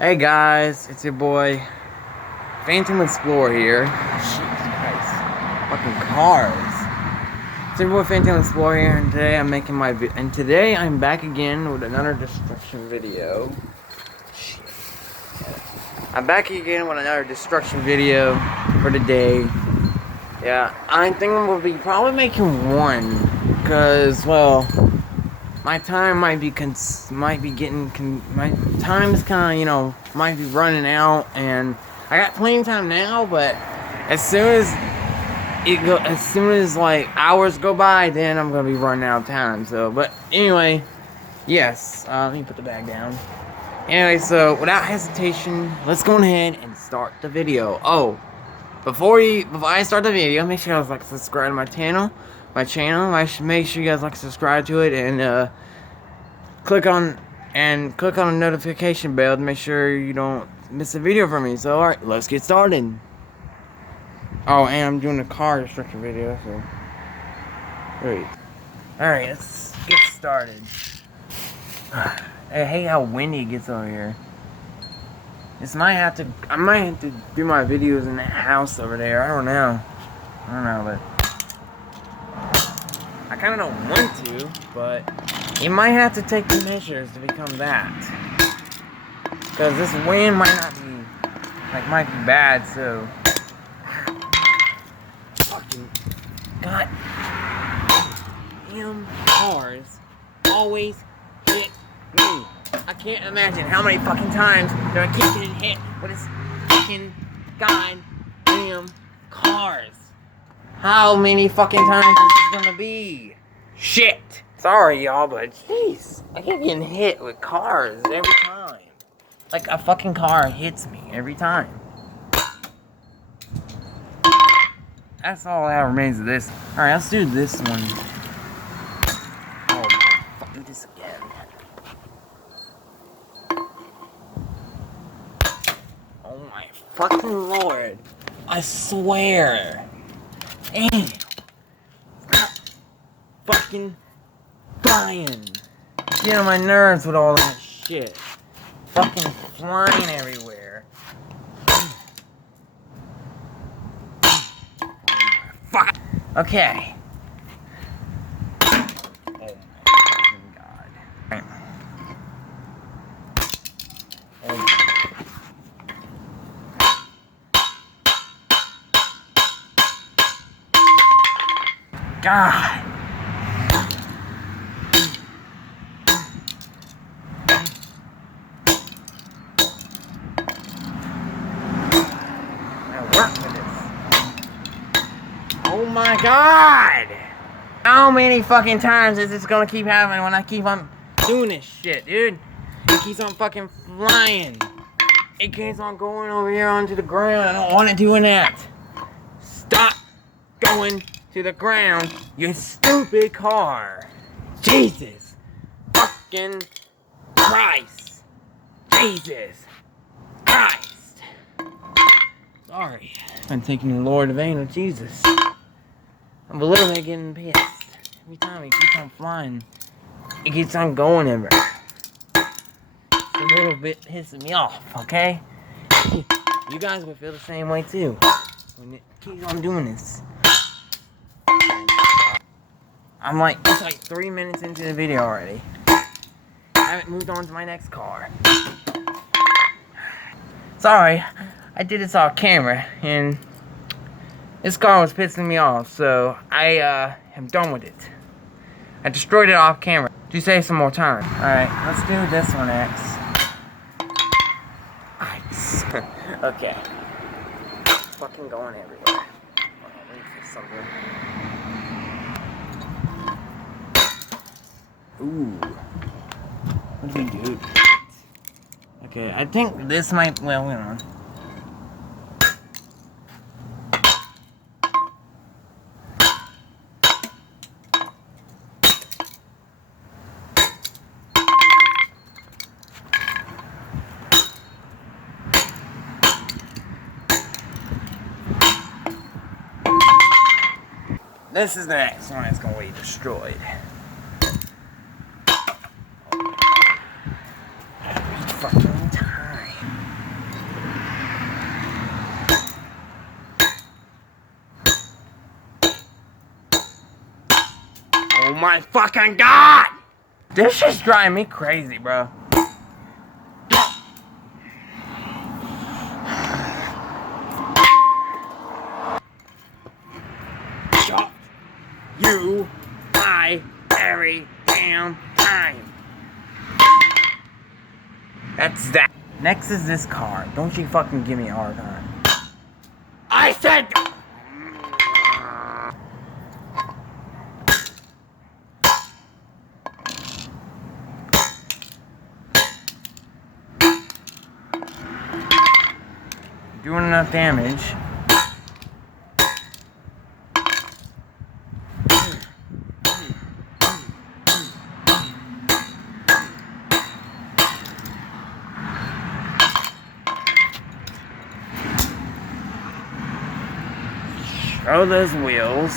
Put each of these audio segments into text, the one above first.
Hey guys, it's your boy Phantom Explorer here. Jesus Christ, fucking cars. It's your boy Phantom Explorer here, and today I'm making my today I'm back again with another destruction video. Shit. I'm back again with another destruction video for today. Yeah, I think we'll be probably making one, cause well, my time might be my time is kind of might be running out, and I got plenty of time now, but as soon as like hours go by, then I'm gonna be running out of time. So, but anyway, yes, let me put the bag down. Anyway, so without hesitation, let's go ahead and start the video. Oh, before I start the video, make sure you guys like subscribe to my channel. Make sure you guys like subscribe to it, and click on the notification bell to make sure you don't miss a video from me. So alright, let's get started. Oh, and I'm doing a car destruction video, so wait. Alright, let's get started. I hate how windy it gets over here. I might have to do my videos in the house over there. I don't know, but I kind of don't want to, but you might have to take the measures to become that. Because this wind might be bad, so. Fucking God damn cars always hit me. I can't imagine how many fucking times do I keep getting hit with this fucking goddamn cars. How many fucking times is this gonna be? Shit! Sorry, y'all, but jeez, I keep getting hit with cars every time. Like a fucking car hits me every time. That's all that remains of this. Alright, let's do this one. Oh my, fuck, do this again. Oh my fucking lord. I swear. Damn. Fucking flying. Get on my nerves with all that shit. Fucking flying everywhere. Fuck. Okay. Oh my fucking god. Oh. God. Oh my god! How many fucking times is this gonna keep happening when I keep on doing this shit, dude? It keeps on fucking flying. It keeps on going over here onto the ground. I don't want it doing that. Stop going to the ground, you stupid car. Jesus fucking Christ. Jesus Christ. Sorry. I'm taking the Lord of Angel, Jesus. I'm a little bit getting pissed. Every time it keeps on flying, it keeps on going everywhere. It's a little bit pissing me off, okay? You guys will feel the same way too when it keeps on doing this. It's like 3 minutes into the video already. I haven't moved on to my next car. Sorry, I did this off camera, and this car was pissing me off, so I am done with it. I destroyed it off camera to save some more time. Alright, let's do this one next. Ice. Okay. Fucking going everywhere. Let me fix something. Ooh. What do we do? Okay, I think this might, well, hold on. This is the next one that's going to be destroyed. Every fucking time. my fucking god! This shit's driving me crazy, bro. Stop you my every damn time. That's that. Next is this car. Don't you fucking give me a hard time. I said... Doing enough damage. Show those wheels.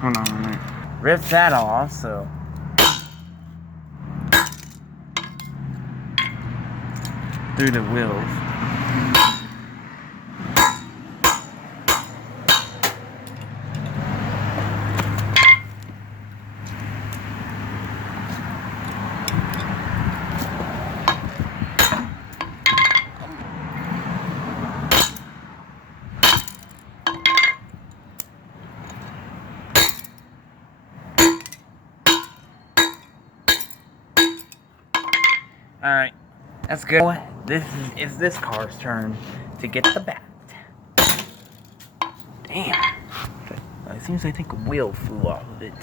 Hold on a minute. Rip that off, so. Through the wheels. Alright, that's good. This is this car's turn to get the bat. Damn. It seems I think a wheel flew off of it.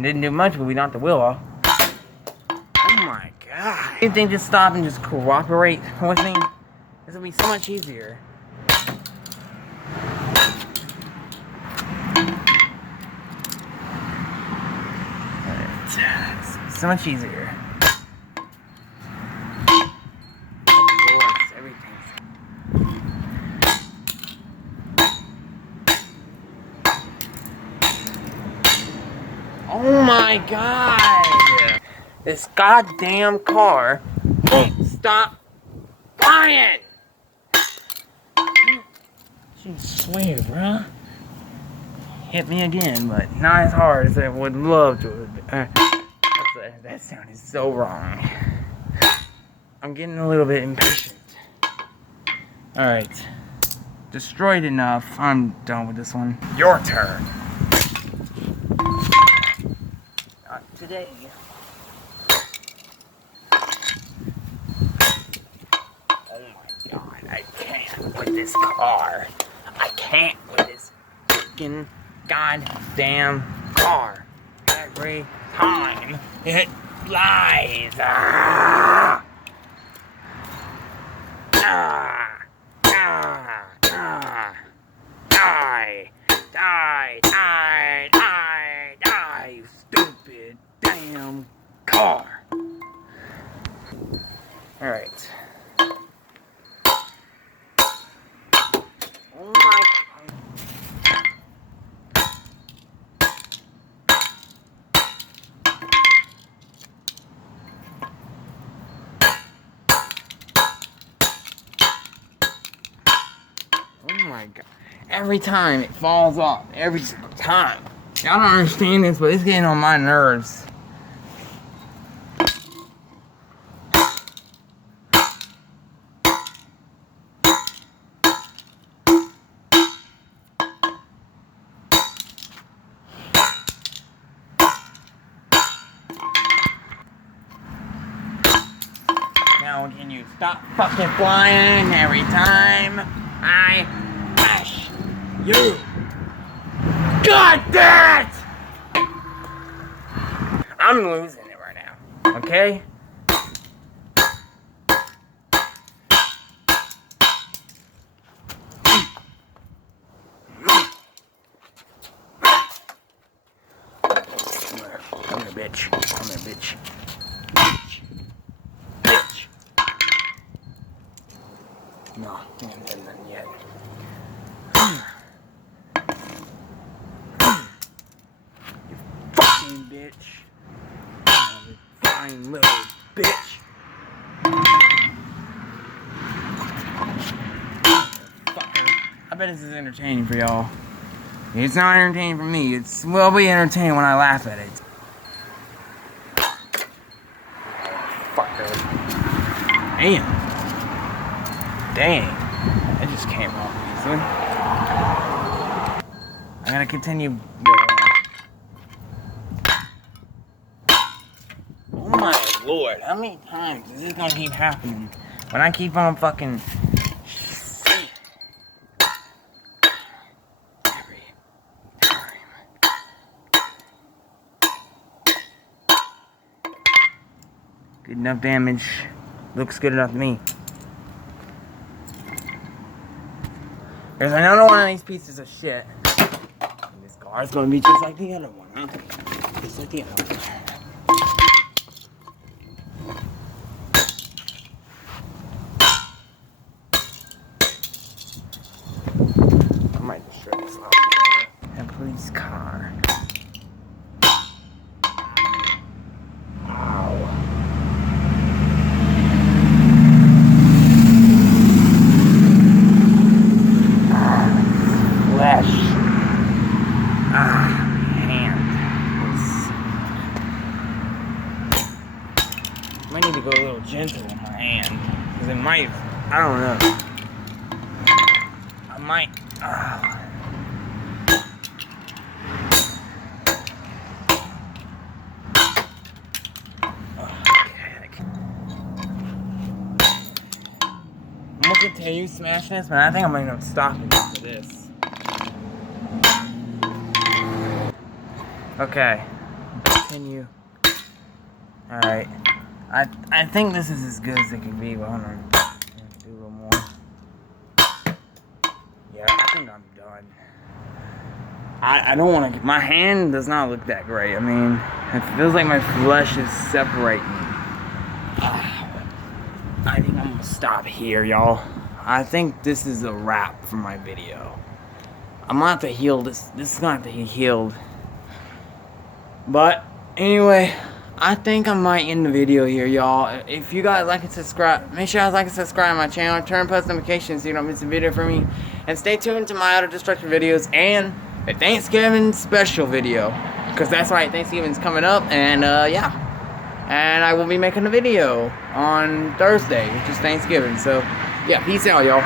Didn't do much, but we knocked the wheel off. Oh my god. You think just stop and just cooperate with me? This would be so much easier. Alright. So much easier. Oh my god! This goddamn car won't stop flying! She swear, bruh. Hit me again, but not as hard as I would love to. That sounded so wrong. I'm getting a little bit impatient. Alright. Destroyed enough. I'm done with this one. Your turn. Today. Oh my god, I can't with this car. I can't with this freaking goddamn car. Every time it flies. Ah! Ah! Ah! Ah! Die! Die! Die! Die! Die! You stupid damn car. Alright. Oh my. Oh my god. Every time it falls off. Every single time. Y'all don't understand this, but it's getting on my nerves. Now can you stop fucking flying every time I bash you? God damn it! I'm losing it right now, okay? Come here, bitch. Come here, bitch. Bitch. No, I haven't done nothing yet. You fucking bitch. You fine little bitch. I bet this is entertaining for y'all. It's not entertaining for me. It will be entertaining when I laugh at it. Fucker. Damn. Dang. That just came off easily. I gotta continue. Oh my lord. How many times is this gonna keep happening? When I keep on fucking... Good enough damage. Looks good enough to me. There's another one of these pieces of shit. And this car's gonna be just like the other one, huh? Just like the other one. I might just shred this out. A police car. I need to go a little gentle with my hand, because it might, I don't know. I might, okay. I'm gonna continue smashing this, but I think I'm gonna end up stopping after this. Okay, continue. Alright. I think this is as good as it can be, but hold on. Do a little more. Yeah, I think I'm done. I don't want to... My hand does not look that great. I mean, it feels like my flesh is separating. I think I'm going to stop here, y'all. I think this is a wrap for my video. I'm going to have to heal this. This is going to have to be healed. But, anyway... I think I might end the video here, y'all. If you guys like and subscribe, make sure you guys like and subscribe to my channel. Turn post notifications so you don't miss a video from me. And stay tuned to my auto-destruction videos and the Thanksgiving special video. Because that's right, Thanksgiving's coming up. And, yeah. And I will be making a video on Thursday, which is Thanksgiving. So, yeah, peace out, y'all.